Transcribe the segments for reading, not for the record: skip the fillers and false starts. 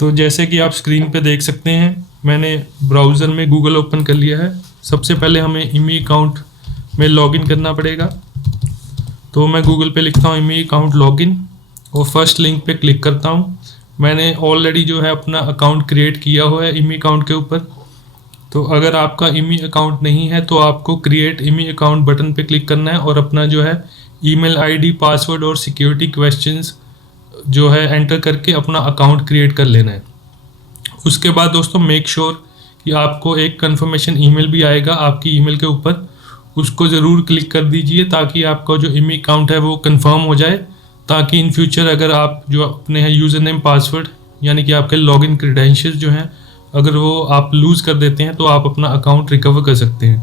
तो जैसे कि आप स्क्रीन पे देख सकते हैं, मैंने ब्राउज़र में गूगल ओपन कर लिया है। सबसे पहले हमें इमी अकाउंट में लॉगिन करना पड़ेगा। तो मैं गूगल पे लिखता हूँ इमी अकाउंट लॉगिन और फर्स्ट लिंक पे क्लिक करता हूँ। मैंने ऑलरेडी जो है अपना अकाउंट क्रिएट किया हुआ है इमी अकाउंट के ऊपर। तो अगर आपका इमी अकाउंट नहीं है तो आपको क्रिएट इमी अकाउंट बटन पे क्लिक करना है और अपना जो है ईमेल आईडी, पासवर्ड और सिक्योरिटी क्वेश्चंस जो है एंटर करके अपना अकाउंट क्रिएट कर लेना है। उसके बाद दोस्तों मेक श्योर कि आपको एक कंफर्मेशन ईमेल भी आएगा आपकी ईमेल के ऊपर, उसको ज़रूर क्लिक कर दीजिए ताकि आपका जो इमी अकाउंट है वो कंफर्म हो जाए, ताकि इन फ्यूचर अगर आप जो अपने यूज़र नेम, पासवर्ड यानी कि आपके लॉगिन क्रेडेंशियल्स जो हैं अगर वो आप लूज़ कर देते हैं तो आप अपना अकाउंट रिकवर कर सकते हैं।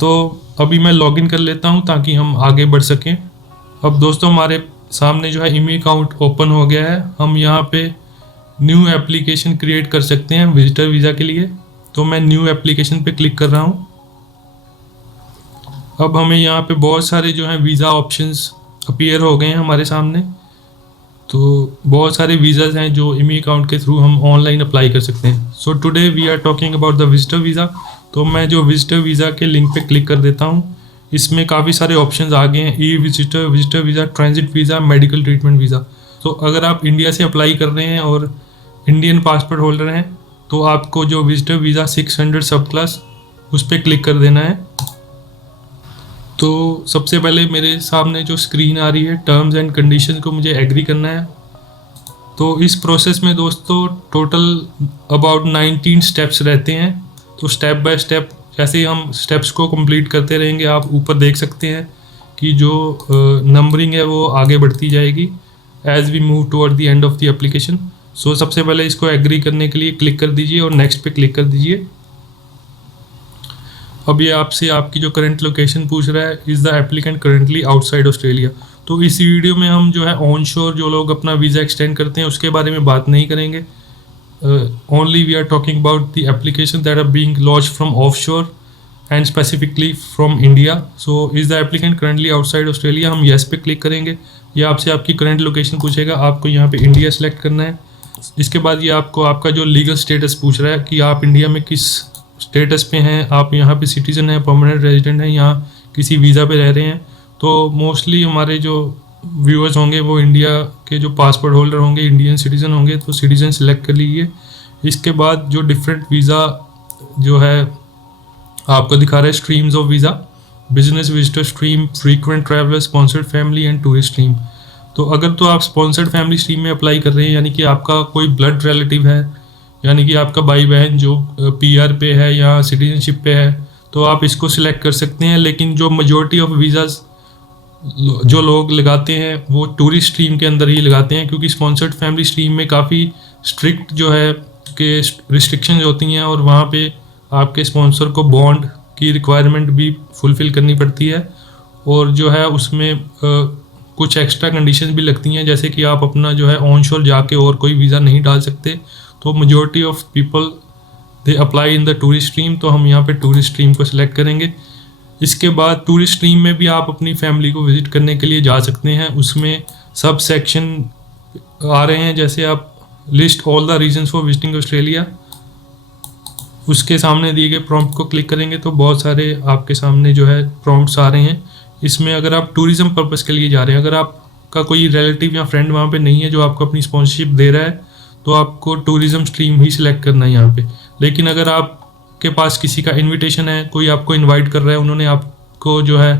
तो अभी मैं लॉगिन कर लेता हूं ताकि हम आगे बढ़ सकें। अब दोस्तों हमारे सामने जो है इमी अकाउंट ओपन हो गया है। हम यहाँ पे न्यू एप्लीकेशन क्रिएट कर सकते हैं विजिटर वीज़ा के लिए। तो मैं न्यू एप्लीकेशन पे क्लिक कर रहा हूँ। अब हमें यहाँ पे बहुत सारे जो हैं वीज़ा ऑप्शंस अपीयर हो गए हैं हमारे सामने। तो बहुत सारे वीज़ाज़ हैं जो इमी अकाउंट के थ्रू हम ऑनलाइन अप्लाई कर सकते हैं। So today we are talking about the visitor visa. तो मैं जो विजिटर वीज़ा के लिंक पे क्लिक कर देता हूँ। इसमें काफ़ी सारे ऑप्शंस आ गए हैं, e visitor, visitor visa, transit visa, medical treatment visa. तो अगर आप इंडिया से अप्लाई कर रहे हैं और इंडियन पासपोर्ट होल्डर हैं तो आपको जो विजिटर वीज़ा 600 सब क्लास उस पर क्लिक कर देना है। तो सबसे पहले मेरे सामने जो स्क्रीन आ रही है, टर्म्स एंड कंडीशंस को मुझे एग्री करना है। तो इस प्रोसेस में दोस्तों टोटल अबाउट 19 स्टेप्स रहते हैं। तो स्टेप बाय स्टेप जैसे ही हम स्टेप्स को कंप्लीट करते रहेंगे, आप ऊपर देख सकते हैं कि जो नंबरिंग है वो आगे बढ़ती जाएगी as we move toward the end of the application. So सबसे पहले इसको एग्री करने के लिए क्लिक कर दीजिए और नेक्स्ट पे क्लिक कर दीजिए। अब ये आपसे आपकी जो करंट लोकेशन पूछ रहा है, is the applicant currently outside Australia. तो इस वीडियो में हम जो है ऑन शोर जो लोग अपना वीज़ा एक्सटेंड करते हैं उसके बारे में बात नहीं करेंगे। Only we are talking about the application that are being launched from offshore and specifically from India. So is the applicant currently outside Australia, हम येस पे क्लिक करेंगे। ये आपसे आपकी करंट लोकेशन पूछेगा, आपको यहाँ पे इंडिया सेलेक्ट करना है। इसके बाद ये आपको आपका जो लीगल स्टेटस पूछ रहा है कि आप इंडिया में किस स्टेटस पे हैं, आप यहाँ पे सिटीज़न हैं, परमानेंट रेजिडेंट हैं, यहाँ किसी वीज़ा पे रह रहे हैं। तो मोस्टली हमारे जो व्यूअर्स होंगे वो इंडिया के जो पासपोर्ट होल्डर होंगे, इंडियन सिटीज़न होंगे, तो सिटीज़न सेलेक्ट कर लीजिए। इसके बाद जो डिफरेंट वीज़ा जो है आपको दिखा रहा है, streams of visa, business visitor stream, frequent traveller, sponsored family and tourist stream. तो अगर तो आप स्पॉन्सर्ड फैमिली स्ट्रीम में अप्लाई कर रहे हैं, यानी कि आपका कोई ब्लड रिलेटिव है, यानी कि आपका भाई बहन जो पीआर पे है या सिटीजनशिप पे है, तो आप इसको सिलेक्ट कर सकते हैं। लेकिन जो मेजॉरिटी ऑफ वीज़ाज़ जो लोग लगाते हैं वो टूरिस्ट स्ट्रीम के अंदर ही लगाते हैं, क्योंकि स्पॉन्सर्ड फैमिली स्ट्रीम में काफ़ी स्ट्रिक्ट जो है के रिस्ट्रिक्शन होती हैं और वहाँ पे आपके स्पॉन्सर को बॉन्ड की रिक्वायरमेंट भी फुलफ़िल करनी पड़ती है और जो है उसमें कुछ एक्स्ट्रा कंडीशंस भी लगती हैं, जैसे कि आप अपना जो है ऑन शोर जाके और कोई वीज़ा नहीं डाल सकते। तो majority of people they apply in the tourist stream, तो हम यहाँ पे टूरिस्ट स्ट्रीम को सिलेक्ट करेंगे। इसके बाद टूरिस्ट स्ट्रीम में भी आप अपनी फैमिली को विज़िट करने के लिए जा सकते हैं। उसमें सब सेक्शन आ रहे हैं, जैसे आप list all the reasons for visiting Australia, उसके सामने दिए गए प्रॉम्प्ट को क्लिक करेंगे तो बहुत सारे आपके सामने जो है प्रॉम्प्ट्स आ रहे हैं। इसमें अगर आप टूरिज़्म पर्पज़ के लिए जा रहे हैं, अगर आपका कोई रिलेटिव या फ्रेंड वहाँ पे नहीं है जो आपको अपनी स्पॉन्सरशिप दे रहा है, तो आपको टूरिज़्म स्ट्रीम ही सिलेक्ट करना है यहाँ पे। लेकिन अगर आपके पास किसी का इनविटेशन है, कोई आपको इनवाइट कर रहा है, उन्होंने आपको जो है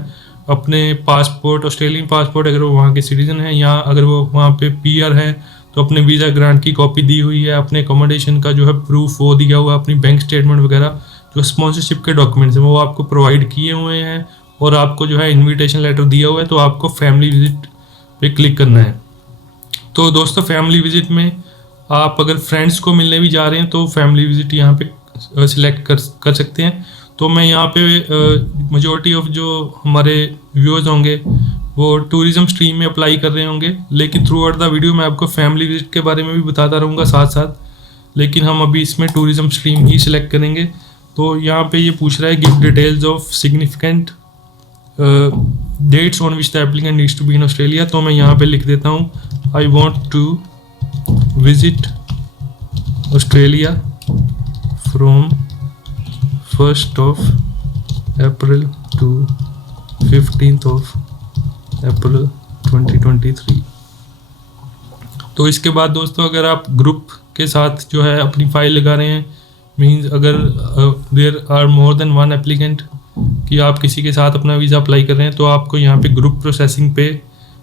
अपने पासपोर्ट, ऑस्ट्रेलियन पासपोर्ट, अगर वो वहाँ के सिटीज़न हैं या अगर वो वहाँ पे पीआर हैं, तो अपने वीज़ा ग्रांट की कॉपी दी हुई है, अपने अकोमोडेशन का जो है प्रूफ वो दिया हुआ, अपनी बैंक स्टेटमेंट वगैरह जो स्पॉन्सरशिप के डॉक्यूमेंट्स हैं वो आपको प्रोवाइड किए हुए हैं और आपको जो है इन्विटेशन लेटर दिया हुआ है, तो आपको फैमिली विजिट पे क्लिक करना है। तो दोस्तों फैमिली विजिट में आप अगर फ्रेंड्स को मिलने भी जा रहे हैं तो फैमिली विजिट यहाँ पे सिलेक्ट कर सकते हैं। तो मैं यहाँ पे मेजॉरिटी ऑफ जो हमारे व्यूअर्स होंगे वो टूरिज़्म स्ट्रीम में अप्लाई कर रहे होंगे, लेकिन थ्रू आउट द वीडियो मैं आपको फैमिली विजिट के बारे में भी बताता रहूँगा साथ साथ। लेकिन हम अभी इसमें टूरिज़्म स्ट्रीम ही सिलेक्ट करेंगे। तो यहाँ पे ये पूछ रहा है give details of significant dates on which the applicant needs to be in Australia. तो मैं यहाँ पे लिख देता हूँ I want to visit Australia from 1st of April to 15th of April 2023। तो इसके बाद दोस्तों अगर आप ग्रुप के साथ जो है अपनी फाइल लगा रहे हैं, मीन्स अगर there are more than one applicant, कि आप किसी के साथ अपना वीज़ा अप्लाई कर रहे हैं, तो आपको यहाँ पे ग्रुप प्रोसेसिंग पे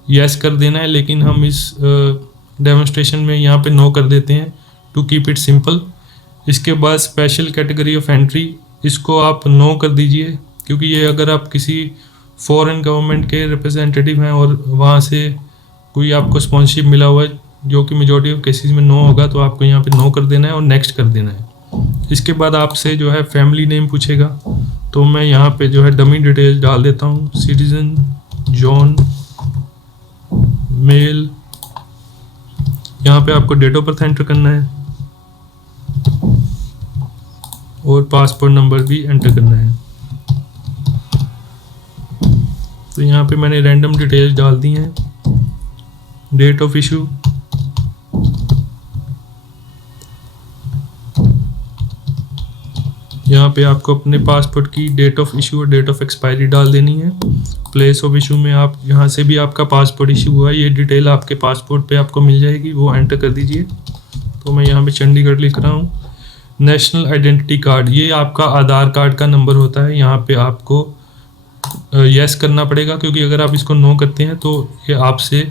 यस कर देना है। लेकिन हम इस डेमोन्स्ट्रेशन में यहाँ पे नो कर देते हैं टू कीप इट सिंपल। इसके बाद स्पेशल कैटेगरी ऑफ एंट्री, इसको आप नो कर दीजिए, क्योंकि ये अगर आप किसी फॉरेन गवर्नमेंट के रिप्रेजेंटेटिव हैं और वहाँ से कोई आपको स्पॉन्सरशिप मिला हुआ है, जो कि मेजॉरिटी ऑफ केसेस में नो होगा, तो आपको यहाँ पे नो कर देना है और नेक्स्ट कर देना है। इसके बाद आपसे जो है फैमिली नेम पूछेगा, तो मैं यहाँ पे जो है डमी डिटेल्स डाल देता हूँ। Citizen John, male. यहाँ पे आपको डेट ऑफ बर्थ एंटर करना है और पासपोर्ट नंबर भी एंटर करना है। तो यहाँ पे मैंने रैंडम डिटेल्स डाल दी हैं। डेट ऑफ इशू, यहाँ पे आपको अपने पासपोर्ट की डेट ऑफ इशू और डेट ऑफ एक्सपायरी डाल देनी है। प्लेस ऑफ इशू में आप यहाँ से भी आपका पासपोर्ट इशू हुआ है, ये डिटेल आपके पासपोर्ट पे आपको मिल जाएगी, वो एंटर कर दीजिए। तो मैं यहाँ पे चंडीगढ़ लिख रहा हूँ। नेशनल आइडेंटिटी कार्ड, ये आपका आधार कार्ड का नंबर होता है, यहाँ पे आपको यस करना पड़ेगा, क्योंकि अगर आप इसको नो करते हैं तो ये आपसे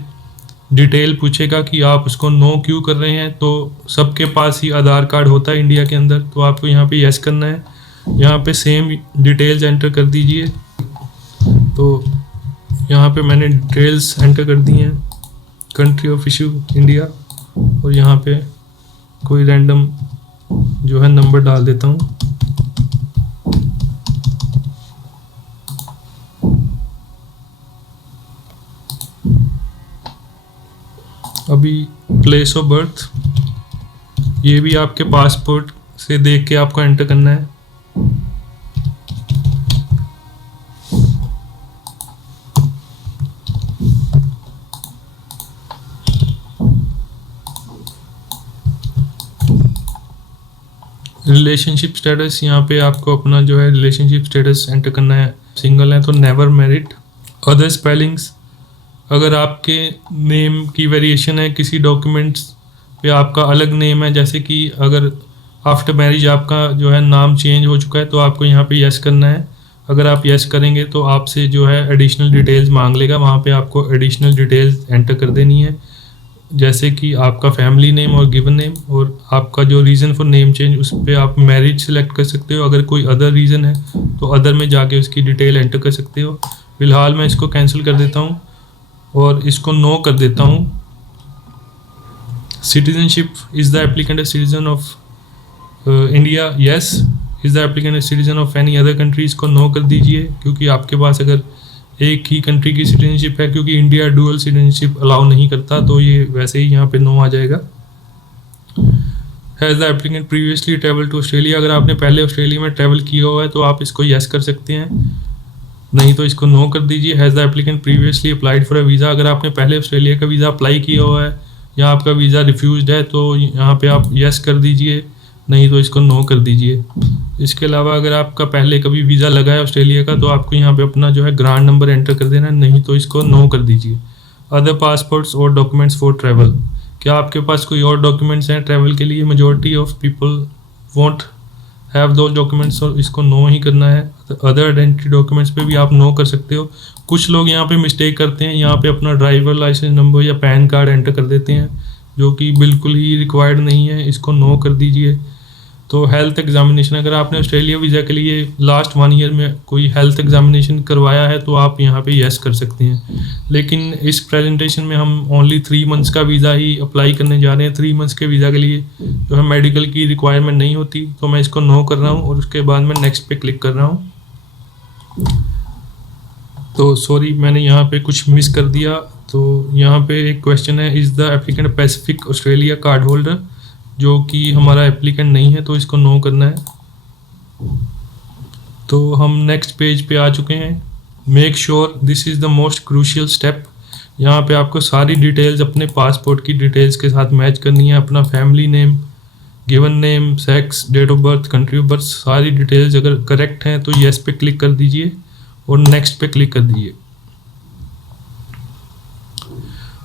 डिटेल पूछेगा कि आप उसको नो क्यों कर रहे हैं। तो सबके पास ही आधार कार्ड होता है इंडिया के अंदर, तो आपको यहाँ पे यस करना है। यहाँ पे सेम डिटेल्स एंटर कर दीजिए। तो यहाँ पे मैंने डिटेल्स एंटर कर दी हैं। कंट्री ऑफ इशू इंडिया, और यहाँ पे कोई रैंडम जो है नंबर डाल देता हूँ। अभी प्लेस ऑफ बर्थ, ये भी आपके पासपोर्ट से देख के आपको एंटर करना है। रिलेशनशिप स्टेटस, यहाँ पे आपको अपना जो है रिलेशनशिप स्टेटस एंटर करना है। सिंगल है तो नेवर मैरिड। अदर स्पेलिंग्स, अगर आपके नेम की वेरिएशन है, किसी डॉक्यूमेंट्स पे आपका अलग नेम है, जैसे कि अगर आफ्टर मैरिज आपका जो है नाम चेंज हो चुका है, तो आपको यहाँ पे यस करना है। अगर आप यस करेंगे तो आपसे जो है एडिशनल डिटेल्स मांग लेगा, वहाँ पे आपको एडिशनल डिटेल्स एंटर कर देनी है, जैसे कि आपका फैमिली नेम और गिवन नेम, और आपका जो रीज़न फॉर नेम चेंज, उस पर आप मैरिज सेलेक्ट कर सकते हो। अगर कोई अदर रीज़न है तो अदर में जाके उसकी डिटेल एंटर कर सकते हो। फिलहाल मैं इसको कैंसिल कर देता हूँ और इसको नो कर देता हूँ। Citizenship, is the applicant a citizen of India? Yes. Is the applicant a citizen of any other country? इसको नो कर दीजिए, क्योंकि आपके पास अगर एक ही कंट्री की सिटीजनशिप है, क्योंकि इंडिया डुअल सिटीजनशिप अलाउ नहीं करता, तो ये वैसे ही यहाँ पे नो आ जाएगा। Has the applicant previously travel to Australia? अगर आपने पहले ऑस्ट्रेलिया में ट्रैवल किया हुआ है तो आप इसको यस कर सकते हैं, नहीं तो इसको नो कर दीजिए। Has the applicant previously applied for a visa? अगर आपने पहले ऑस्ट्रेलिया का वीज़ा अप्लाई किया हुआ है या आपका वीज़ा रिफ्यूज्ड है तो यहाँ पे आप यस कर दीजिए, नहीं तो इसको नो कर दीजिए। इसके अलावा अगर आपका पहले कभी वीज़ा लगा है ऑस्ट्रेलिया का तो आपको यहाँ पे अपना जो है ग्रांड नंबर एंटर कर देना है, नहीं तो इसको नो कर दीजिए। अदर पासपोर्ट्स और डॉक्यूमेंट्स फॉर ट्रैवल, क्या आपके पास कोई और डॉक्यूमेंट्स हैं ट्रैवल के लिए? Majority of people want have दो डॉक्यूमेंट्स, और इसको नो ही करना है। अदर आइडेंटिटी डॉक्यूमेंट्स पे भी आप नो कर सकते हो। कुछ लोग यहाँ पे मिस्टेक करते हैं, यहाँ पे अपना ड्राइवर लाइसेंस नंबर या पैन कार्ड एंटर कर देते हैं, जो कि बिल्कुल ही रिक्वायर्ड नहीं है, इसको नो कर दीजिए। तो हेल्थ एग्जामिनेशन, अगर आपने ऑस्ट्रेलिया वीज़ा के लिए लास्ट 1 ईयर में कोई हेल्थ एग्जामिनेशन करवाया है तो आप यहाँ पे यस कर सकते हैं। लेकिन इस प्रेजेंटेशन में हम ओनली 3 मंथ्स का वीज़ा ही अप्लाई करने जा रहे हैं। 3 मंथ्स के वीज़ा के लिए जो है मेडिकल की रिक्वायरमेंट नहीं होती, तो मैं इसको नो कर रहा हूँ और उसके बाद मैं नेक्स्ट पे क्लिक कर रहा हूँ। तो सॉरी, मैंने यहाँ पे कुछ मिस कर दिया। तो यहाँ पे एक क्वेश्चन है, is the applicant Pacific Australia card holder? जो कि हमारा एप्लीकेंट नहीं है, तो इसको नो करना है। तो हम नेक्स्ट पेज पे आ चुके हैं। Make sure this is the most crucial step. यहाँ पे आपको सारी डिटेल्स अपने पासपोर्ट की डिटेल्स के साथ मैच करनी है। अपना family name, given name, sex, date of birth, country of birth, सारी डिटेल्स अगर करेक्ट हैं तो येस पे क्लिक कर दीजिए और नेक्स्ट पे क्लिक कर दीजिए।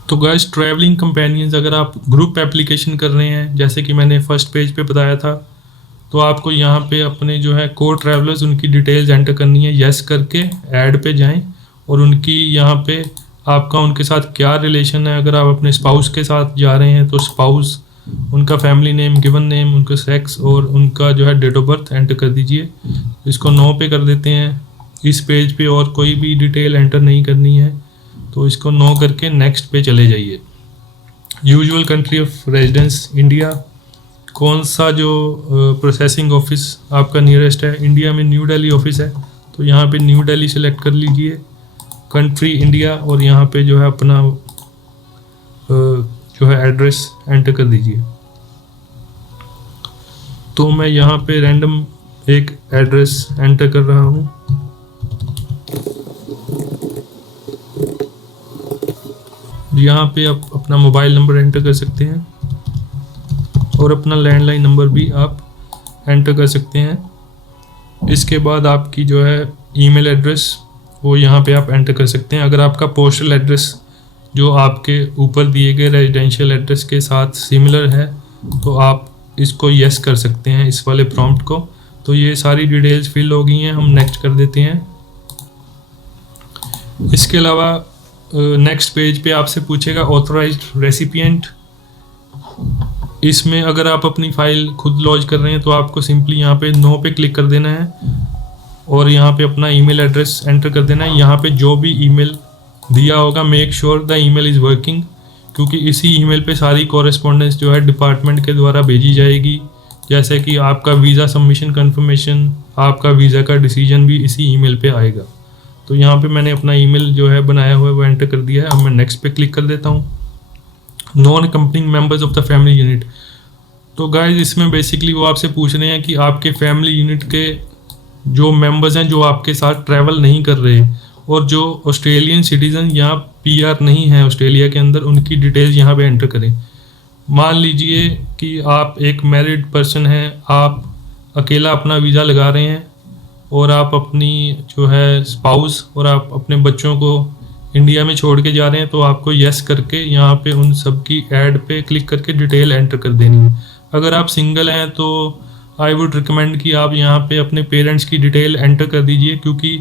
तो गाइस ट्रैवलिंग कंपेनियंस अगर आप ग्रुप एप्लीकेशन कर रहे हैं, जैसे कि मैंने फर्स्ट पेज पे बताया था, तो आपको यहाँ पे अपने जो है को ट्रैवलर्स उनकी डिटेल्स एंटर करनी है। येस करके ऐड पे जाएं और उनकी यहाँ पे आपका उनके साथ क्या रिलेशन है। अगर आप अपने स्पाउस के साथ जा रहे हैं तो स्पाउस, उनका फैमिली नेम, गिवन नेम, उनका सेक्स और उनका जो है डेट ऑफ बर्थ एंटर कर दीजिए। इसको नो पे कर देते हैं। इस पेज पे और कोई भी डिटेल एंटर नहीं करनी है, तो इसको नो करके नेक्स्ट पे चले जाइए। Usual country of residence India, कौन सा जो प्रोसेसिंग ऑफिस आपका नियरेस्ट है। इंडिया में न्यू दिल्ली ऑफिस है, तो यहाँ पे न्यू दिल्ली सेलेक्ट कर लीजिए। कंट्री इंडिया और यहाँ पे जो है अपना जो है एड्रेस एंटर कर दीजिए। तो मैं यहाँ पे रैंडम एक एड्रेस एंटर कर रहा हूँ। यहाँ पे आप अपना मोबाइल नंबर एंटर कर सकते हैं और अपना लैंडलाइन नंबर भी आप एंटर कर सकते हैं। इसके बाद आपकी जो है ईमेल एड्रेस वो यहाँ पे आप एंटर कर सकते हैं। अगर आपका पोस्टल एड्रेस जो आपके ऊपर दिए गए रेजिडेंशियल एड्रेस के साथ सिमिलर है तो आप इसको यस कर सकते हैं, इस वाले प्रॉम्प्ट को। तो ये सारी डिटेल्स फिल हो गई हैं, हम नेक्स्ट कर देते हैं। इसके अलावा नेक्स्ट पेज पे आपसे पूछेगा ऑथराइज्ड रेसिपिएंट। इसमें अगर आप अपनी फाइल खुद लॉन्च कर रहे हैं तो आपको सिंपली यहाँ पे नो पे क्लिक कर देना है और यहाँ पे अपना ईमेल एड्रेस एंटर कर देना है। यहाँ पे जो भी ईमेल दिया होगा make sure the email is working, क्योंकि इसी ईमेल पे सारी कॉरेस्पॉन्डेंस जो है डिपार्टमेंट के द्वारा भेजी जाएगी। जैसे कि आपका वीज़ा सबमिशन कन्फर्मेशन, आपका वीज़ा का डिसीजन भी इसी ईमेल पे आएगा। तो यहाँ पे मैंने अपना ईमेल जो है बनाया हुआ है वो एंटर कर दिया है। अब मैं नेक्स्ट पे क्लिक कर देता हूँ। Non accompanying members of the family unit. तो गाइज इसमें बेसिकली वो आपसे पूछ रहे हैं कि आपके फैमिली यूनिट के जो मेंबर्स हैं जो आपके साथ ट्रैवल नहीं कर रहे और जो ऑस्ट्रेलियन सिटीजन या पीआर नहीं है ऑस्ट्रेलिया के अंदर, उनकी डिटेल्स यहाँ पे एंटर करें। मान लीजिए कि आप एक मैरिड पर्सन हैं, आप अकेला अपना वीज़ा लगा रहे हैं और आप अपनी जो है स्पाउस और आप अपने बच्चों को इंडिया में छोड़ के जा रहे हैं, तो आपको यस करके यहाँ पे उन सब की ऐड पे क्लिक करके डिटेल एंटर कर देनी है। अगर आप सिंगल हैं तो आई वुड रिकमेंड कि आप यहाँ पे अपने पेरेंट्स की डिटेल एंटर कर दीजिए, क्योंकि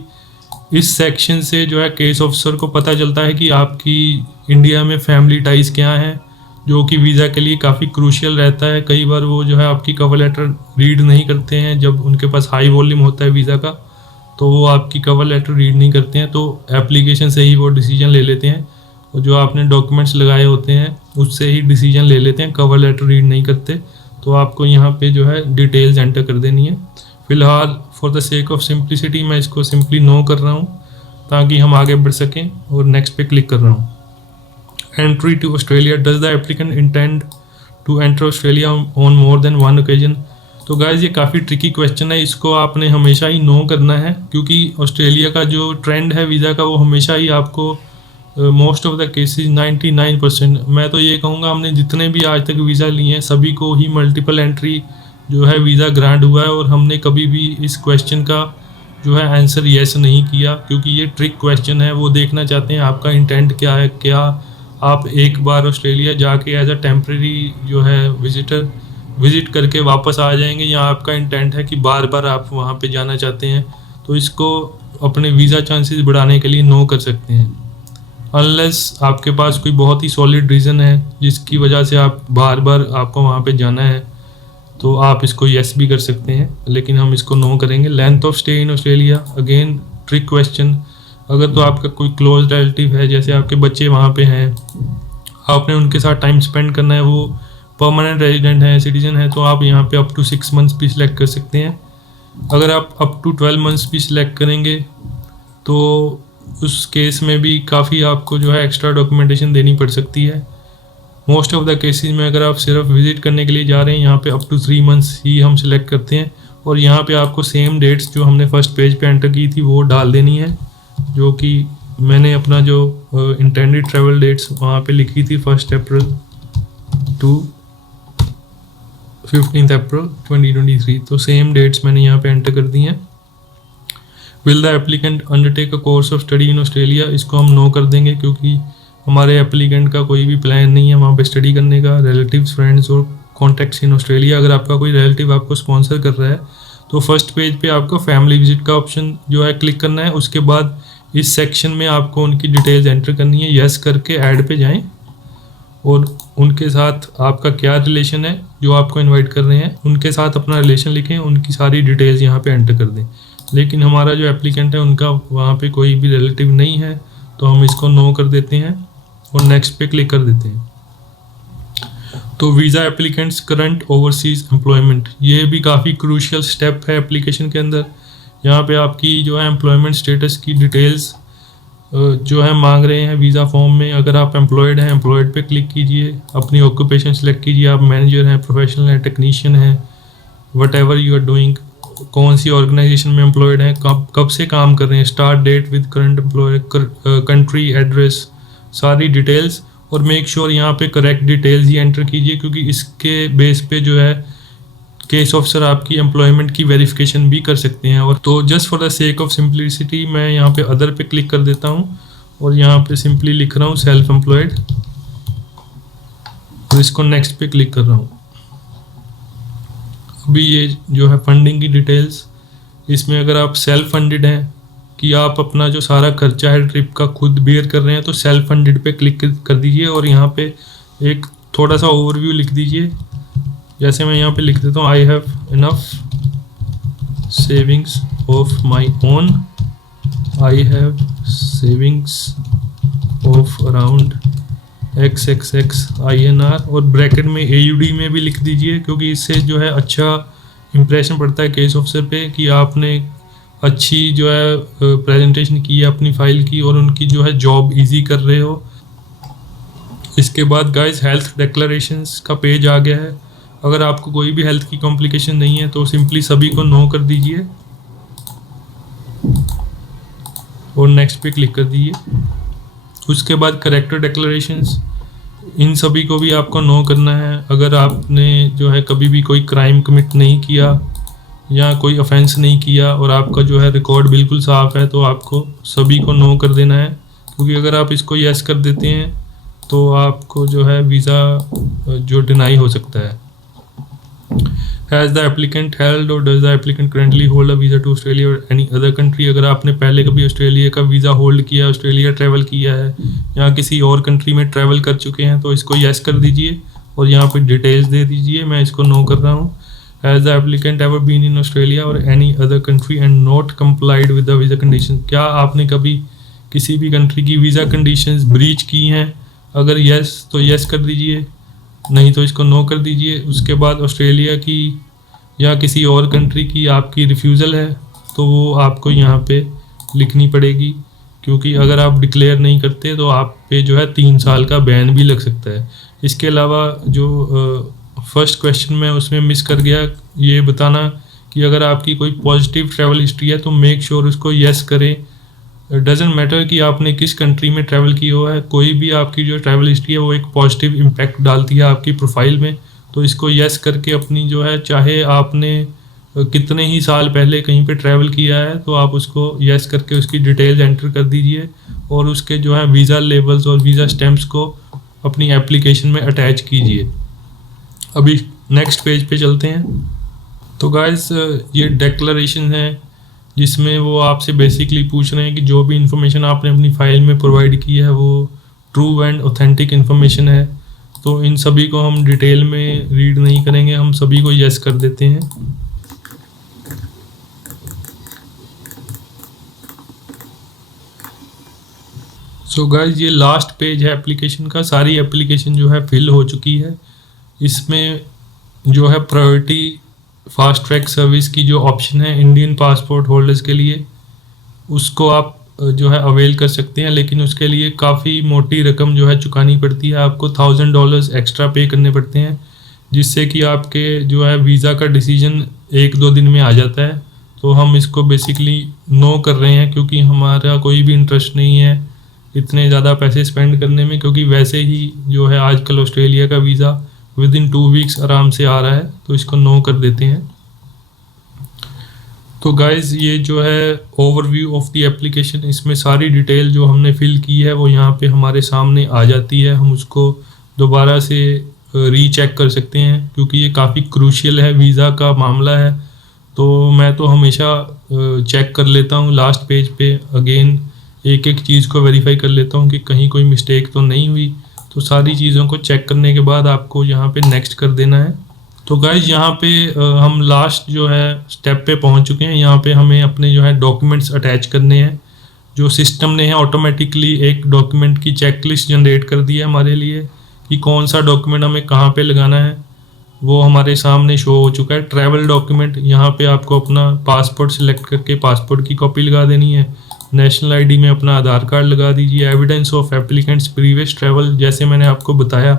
इस सेक्शन से जो है केस ऑफिसर को पता चलता है कि आपकी इंडिया में फैमिली टाइज क्या हैं, जो कि वीज़ा के लिए काफ़ी क्रूशियल रहता है। कई बार वो जो है आपकी कवर लेटर रीड नहीं करते हैं, जब उनके पास हाई वॉल्यूम होता है वीज़ा का तो वो आपकी कवर लेटर रीड नहीं करते हैं, तो एप्लीकेशन से ही वो डिसीजन ले लेते हैं और जो आपने डॉक्यूमेंट्स लगाए होते हैं उससे ही डिसीजन ले लेते हैं, कवर लेटर रीड नहीं करते। तो आपको यहाँ पे जो है डिटेल्स एंटर कर देनी है। फिलहाल for the sake of simplicity मैं इसको सिंपली नो कर रहा हूँ ताकि हम आगे बढ़ सकें, और नेक्स्ट पे क्लिक कर रहा हूँ। Entry to Australia, does the applicant intend to enter Australia on more than one occasion. तो गाइज ये काफ़ी ट्रिकी क्वेश्चन है, इसको आपने हमेशा ही नो करना है, क्योंकि ऑस्ट्रेलिया का जो ट्रेंड है वीज़ा का वो हमेशा ही आपको मोस्ट ऑफ द केसेस 99%, मैं तो ये कहूँगा हमने जितने भी आज तक वीज़ा लिए हैं सभी को ही मल्टीपल एंट्री जो है वीज़ा ग्रांट हुआ है, और हमने कभी भी इस क्वेश्चन का जो है आंसर येस नहीं किया, क्योंकि ये ट्रिक क्वेश्चन है। वो देखना चाहते हैं आपका इंटेंट क्या है, क्या आप एक बार ऑस्ट्रेलिया जाके एज अ टेम्प्रेरी जो है विजिट करके वापस आ जाएंगे, या आपका इंटेंट है कि बार बार आप वहाँ पे जाना चाहते हैं। तो इसको अपने वीज़ा चांसेस बढ़ाने के लिए नो कर सकते हैं, अनलेस आपके पास कोई बहुत ही सॉलिड रीज़न है जिसकी वजह से आप बार बार आपको वहाँ पे जाना है, तो आप इसको येस भी कर सकते हैं, लेकिन हम इसको नो करेंगे। Length of stay in Australia, again trick question. अगर तो आपका कोई क्लोज रिलेटिव है, जैसे आपके बच्चे वहाँ पे हैं, आपने उनके साथ टाइम स्पेंड करना है, वो परमानेंट रेजिडेंट है, सिटीजन है, तो आप यहाँ पे अप टू 6 मंथ्स भी सिलेक्ट कर सकते हैं। अगर आप अप टू 12 मंथ्स भी सिलेक्ट करेंगे तो उस केस में भी काफ़ी आपको जो है एक्स्ट्रा डॉक्यूमेंटेशन देनी पड़ सकती है। मोस्ट ऑफ द केसेस में अगर आप सिर्फ विजिट करने के लिए जा रहे हैं, यहाँ पे अप टू 3 मंथ्स ही हम सिलेक्ट करते हैं, और यहाँ पे आपको सेम डेट्स जो हमने फर्स्ट पेज पे एंटर की थी वो डाल देनी है, जो कि मैंने अपना जो इंटेंडेड ट्रैवल डेट्स वहाँ पे लिखी थी 1 अप्रैल टू 15 अप्रैल 2023। तो सेम डेट्स मैंने यहाँ पे एंटर कर दी हैं। Will the applicant undertake a course of study in Australia, इसको हम नो कर देंगे क्योंकि हमारे एप्लीकेंट का कोई भी प्लान नहीं है वहाँ पे स्टडी करने का। रिलेटिव्स, फ्रेंड्स और कॉन्टैक्ट्स इन ऑस्ट्रेलिया, अगर आपका कोई रिलेटिव आपको स्पॉन्सर कर रहा है तो फर्स्ट पेज पे आपको फैमिली विजिट का ऑप्शन जो है क्लिक करना है। उसके बाद इस सेक्शन में आपको उनकी डिटेल्स एंटर करनी है, यस करके ऐड पे जाएं और उनके साथ आपका क्या रिलेशन है, जो आपको इनवाइट कर रहे हैं उनके साथ अपना रिलेशन लिखें, उनकी सारी डिटेल्स यहाँ पे एंटर कर दें। लेकिन हमारा जो एप्लीकेंट है उनका वहाँ पे कोई भी रिलेटिव नहीं है, तो हम इसको नो कर देते हैं और नेक्स्ट पे क्लिक कर देते हैं। तो visa applicants current overseas employment, ये भी काफ़ी क्रूशियल स्टेप है एप्लीकेशन के अंदर। यहाँ पे आपकी जो है एम्प्लॉयमेंट स्टेटस की डिटेल्स जो है मांग रहे हैं वीज़ा फॉर्म में। अगर आप एम्प्लॉयड हैं, एम्प्लॉयड पे क्लिक कीजिए, अपनी ऑक्यूपेशन सेलेक्ट कीजिए, आप मैनेजर हैं, प्रोफेशनल हैं, टेक्नीशियन हैं, whatever you are doing, कौन सी ऑर्गेनाइजेशन में एम्प्लॉयड हैं, कब से काम कर रहे हैं, start date with current employ, country, address, सारी डिटेल्स। और मेक श्योर यहाँ पे करेक्ट डिटेल्स ही एंटर कीजिए क्योंकि इसके बेस पे जो है केस ऑफिसर आपकी एम्प्लॉयमेंट की वेरिफिकेशन भी कर सकते हैं। और तो just for the sake of simplicity मैं यहाँ पे अदर पे क्लिक कर देता हूँ और यहाँ पे सिंपली लिख रहा हूँ सेल्फ एम्प्लॉयड और इसको नेक्स्ट पे क्लिक कर रहा हूँ। अभी ये जो है फंडिंग की डिटेल्स, इसमें अगर आप सेल्फ फंडेड हैं कि आप अपना जो सारा खर्चा है ट्रिप का खुद बेयर कर रहे हैं तो सेल्फ फंडेड पे क्लिक कर दीजिए और यहाँ पे एक थोड़ा सा ओवरव्यू लिख दीजिए। जैसे मैं यहाँ पे लिख देता हूँ, I have enough savings of my own, I have savings of around XXX INR और ब्रैकेट में AUD में भी लिख दीजिए क्योंकि इससे जो है अच्छा इंप्रेशन पड़ता है केस ऑफिसर पे कि आपने अच्छी जो है प्रेजेंटेशन की है अपनी फाइल की और उनकी जो है जॉब इजी कर रहे हो। इसके बाद गाइस हेल्थ डिक्लेरेशंस का पेज आ गया है। अगर आपको कोई भी हेल्थ की कॉम्प्लिकेशन नहीं है तो सिंपली सभी को नो कर दीजिए और नेक्स्ट पे क्लिक कर दीजिए। उसके बाद करेक्टर डिक्लेरेशंस, इन सभी को भी आपको नो करना है। अगर आपने जो है कभी भी कोई क्राइम कमिट नहीं किया या कोई ऑफेंस नहीं किया और आपका जो है रिकॉर्ड बिल्कुल साफ है तो आपको सभी को नो कर देना है क्योंकि अगर आप इसको यस कर देते हैं तो आपको जो है वीज़ा जो डिनाई हो सकता है। Has the applicant held or does the applicant currently hold a visa to Australia or any other country? अगर आपने पहले कभी ऑस्ट्रेलिया का वीज़ा होल्ड किया, ऑस्ट्रेलिया ट्रैवल किया है या किसी और कंट्री में ट्रैवल कर चुके हैं तो इसको यस कर दीजिए और यहाँ पे डिटेल्स दे दीजिए। मैं इसको नो कर रहा हूँ। Has the applicant ever been in Australia or any other country and not complied with the visa conditions? क्या आपने कभी किसी भी कंट्री की वीज़ा कंडीशंस ब्रीच की हैं? अगर यस तो यस कर दीजिए, नहीं तो इसको नो कर दीजिए। उसके बाद ऑस्ट्रेलिया की या किसी और कंट्री की आपकी रिफ्यूज़ल है तो वो आपको यहाँ पे लिखनी पड़ेगी क्योंकि अगर आप डिक्लेयर नहीं करते तो आप पे जो है 3 साल का बैन भी लग सकता है। इसके अलावा जो फर्स्ट क्वेश्चन में उसमें मिस कर गया ये बताना कि अगर आपकी कोई पॉजिटिव ट्रैवल हिस्ट्री है तो मेक श्योर उसको यस करें। डजेंट मैटर कि आपने किस कंट्री में ट्रैवल किया हुआ है, कोई भी आपकी जो ट्रैवल हिस्ट्री है वो एक पॉजिटिव इम्पैक्ट डालती है आपकी प्रोफाइल में। तो इसको यस करके अपनी जो है, चाहे आपने कितने ही साल पहले कहीं पे ट्रैवल किया है तो आप उसको यस करके उसकी डिटेल्स एंटर कर दीजिए और उसके जो है वीज़ा लेबल्स और वीज़ा स्टैम्प्स को अपनी एप्लीकेशन में अटैच कीजिए। अभी नेक्स्ट पेज पे चलते हैं। तो गाइस ये डिक्लेरेशन है जिसमें वो आपसे बेसिकली पूछ रहे हैं कि जो भी इंफॉर्मेशन आपने अपनी फाइल में प्रोवाइड की है वो ट्रू एंड ऑथेंटिक इन्फॉर्मेशन है। तो इन सभी को हम डिटेल में रीड नहीं करेंगे, हम सभी को यस कर देते हैं। सो गाइस ये लास्ट पेज है एप्लीकेशन का। सारी एप्लीकेशन जो है फिल हो चुकी है। इसमें जो है प्रायोरिटी फास्ट ट्रैक सर्विस की जो ऑप्शन है इंडियन पासपोर्ट होल्डर्स के लिए, उसको आप जो है अवेल कर सकते हैं, लेकिन उसके लिए काफ़ी मोटी रकम जो है चुकानी पड़ती है। आपको $1000 एक्स्ट्रा पे करने पड़ते हैं जिससे कि आपके जो है वीज़ा का डिसीजन 1-2 दिन में आ जाता है। तो हम इसको बेसिकली नो कर रहे हैं क्योंकि हमारा कोई भी इंटरेस्ट नहीं है इतने ज़्यादा पैसे स्पेंड करने में, क्योंकि वैसे ही जो है आजकल ऑस्ट्रेलिया का वीज़ा विद इन 2 वीक्स आराम से आ रहा है, तो इसको नो कर देते हैं। तो गाइज ये जो है ओवरव्यू ऑफ द एप्लीकेशन, इसमें सारी डिटेल जो हमने फिल की है वो यहाँ पे हमारे सामने आ जाती है। हम उसको दोबारा से रीचेक कर सकते हैं क्योंकि ये काफ़ी क्रूशियल है, वीज़ा का मामला है। तो मैं तो हमेशा चेक कर लेता हूँ लास्ट पेज पे अगेन, एक एक चीज़ को वेरीफाई कर लेता हूँ कि कहीं कोई मिस्टेक तो नहीं हुई। तो सारी चीज़ों को चेक करने के बाद आपको यहाँ पे नेक्स्ट कर देना है। तो गाइज यहाँ पे हम लास्ट जो है स्टेप पे पहुँच चुके हैं। यहाँ पे हमें अपने जो है डॉक्यूमेंट्स अटैच करने हैं। जो सिस्टम ने है ऑटोमेटिकली एक डॉक्यूमेंट की चेकलिस्ट जनरेट कर दी है हमारे लिए कि कौन सा डॉक्यूमेंट हमें कहाँ पे लगाना है, वो हमारे सामने शो हो चुका है। ट्रैवल डॉक्यूमेंट, यहाँ पे आपको अपना पासपोर्ट सिलेक्ट करके पासपोर्ट की कॉपी लगा देनी है। नेशनल आईडी में अपना आधार कार्ड लगा दीजिए। Evidence of applicants previous travel, जैसे मैंने आपको बताया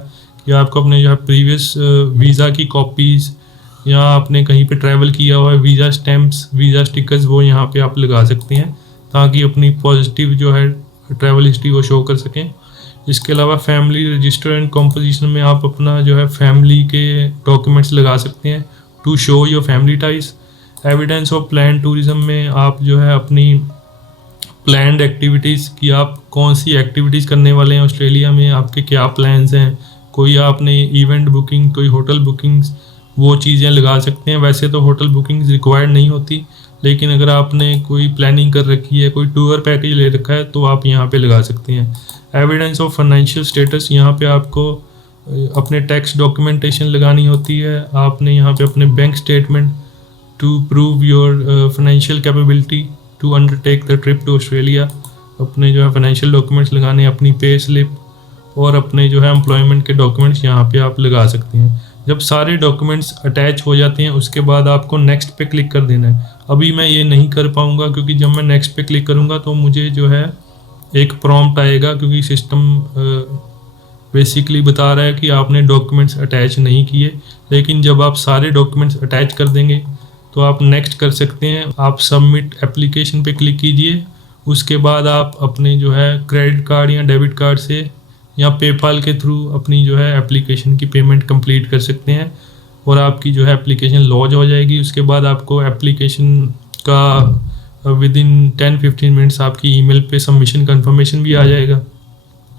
कि आपको अपने जो है प्रीवियस वीज़ा की कॉपीज़ या आपने कहीं पे ट्रैवल किया हुआ है वीज़ा स्टैम्प्स, वीज़ा स्टिकर्स, वो यहाँ पे आप लगा सकते हैं ताकि अपनी पॉजिटिव जो है ट्रैवल हिस्ट्री वो शो कर सकें। इसके अलावा फैमिली रजिस्टर एंड कॉम्पोजिशन में आप अपना जो है फैमिली के डॉक्यूमेंट्स लगा सकते हैं to show your family ties. Evidence of plan tourism में आप जो है अपनी प्लान्ड एक्टिविटीज़ की आप कौन सी एक्टिविटीज़ करने वाले हैं ऑस्ट्रेलिया में, आपके क्या प्लान्स हैं, कोई आपने इवेंट बुकिंग, कोई होटल बुकिंग्स, वो चीज़ें लगा सकते हैं। वैसे तो होटल बुकिंग्स रिक्वायर्ड नहीं होती, लेकिन अगर आपने कोई प्लानिंग कर रखी है, कोई टूर पैकेज ले रखा है, तो आप यहाँ पे लगा सकते हैं। एविडेंस ऑफ फाइनेंशियल स्टेटस, यहाँ पे आपको अपने टैक्स डॉक्यूमेंटेशन लगानी होती है। आपने यहाँ पे अपने bank statement to prove your financial capability to undertake the trip to Australia, अपने जो है फाइनेंशियल डॉक्यूमेंट्स लगाने, अपनी पे स्लिप और अपने जो है एम्प्लॉयमेंट के डॉक्यूमेंट्स यहाँ पे आप लगा सकते हैं। जब सारे डॉक्यूमेंट्स अटैच हो जाते हैं उसके बाद आपको नेक्स्ट पे क्लिक कर देना है। अभी मैं ये नहीं कर पाऊँगा क्योंकि जब मैं नेक्स्ट पे क्लिक करूँगा तो मुझे जो है एक प्रॉम्प्ट आएगा, क्योंकि सिस्टम बेसिकली बता रहा है कि आपने डॉक्यूमेंट्स अटैच नहीं किए। लेकिन जब आप सारे डॉक्यूमेंट्स अटैच कर देंगे तो आप नेक्स्ट कर सकते हैं। आप सबमिट एप्लीकेशन पे क्लिक कीजिए। उसके बाद आप अपने जो है क्रेडिट कार्ड या डेबिट कार्ड से या पेपाल के थ्रू अपनी जो है एप्लीकेशन की पेमेंट कंप्लीट कर सकते हैं और आपकी जो है एप्लीकेशन लॉन्च हो जाएगी। उसके बाद आपको एप्लीकेशन का विद इन 10-15 मिनट्स आपकी ईमेल पे सबमिशन कंफर्मेशन भी आ जाएगा।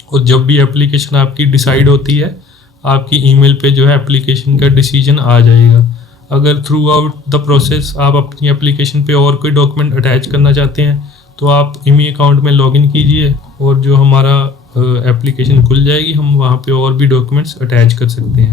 और जब भी एप्लीकेशन आपकी डिसाइड होती है, आपकी ईमेल पे जो है एप्लीकेशन का डिसीजन आ जाएगा। अगर थ्रू आउट द प्रोसेस आप अपनी एप्लीकेशन पे और कोई डॉक्यूमेंट अटैच करना चाहते हैं तो आप इमी अकाउंट में लॉगिन कीजिए और जो हमारा एप्लीकेशन खुल जाएगी, हम वहाँ पे और भी डॉक्यूमेंट्स अटैच कर सकते हैं।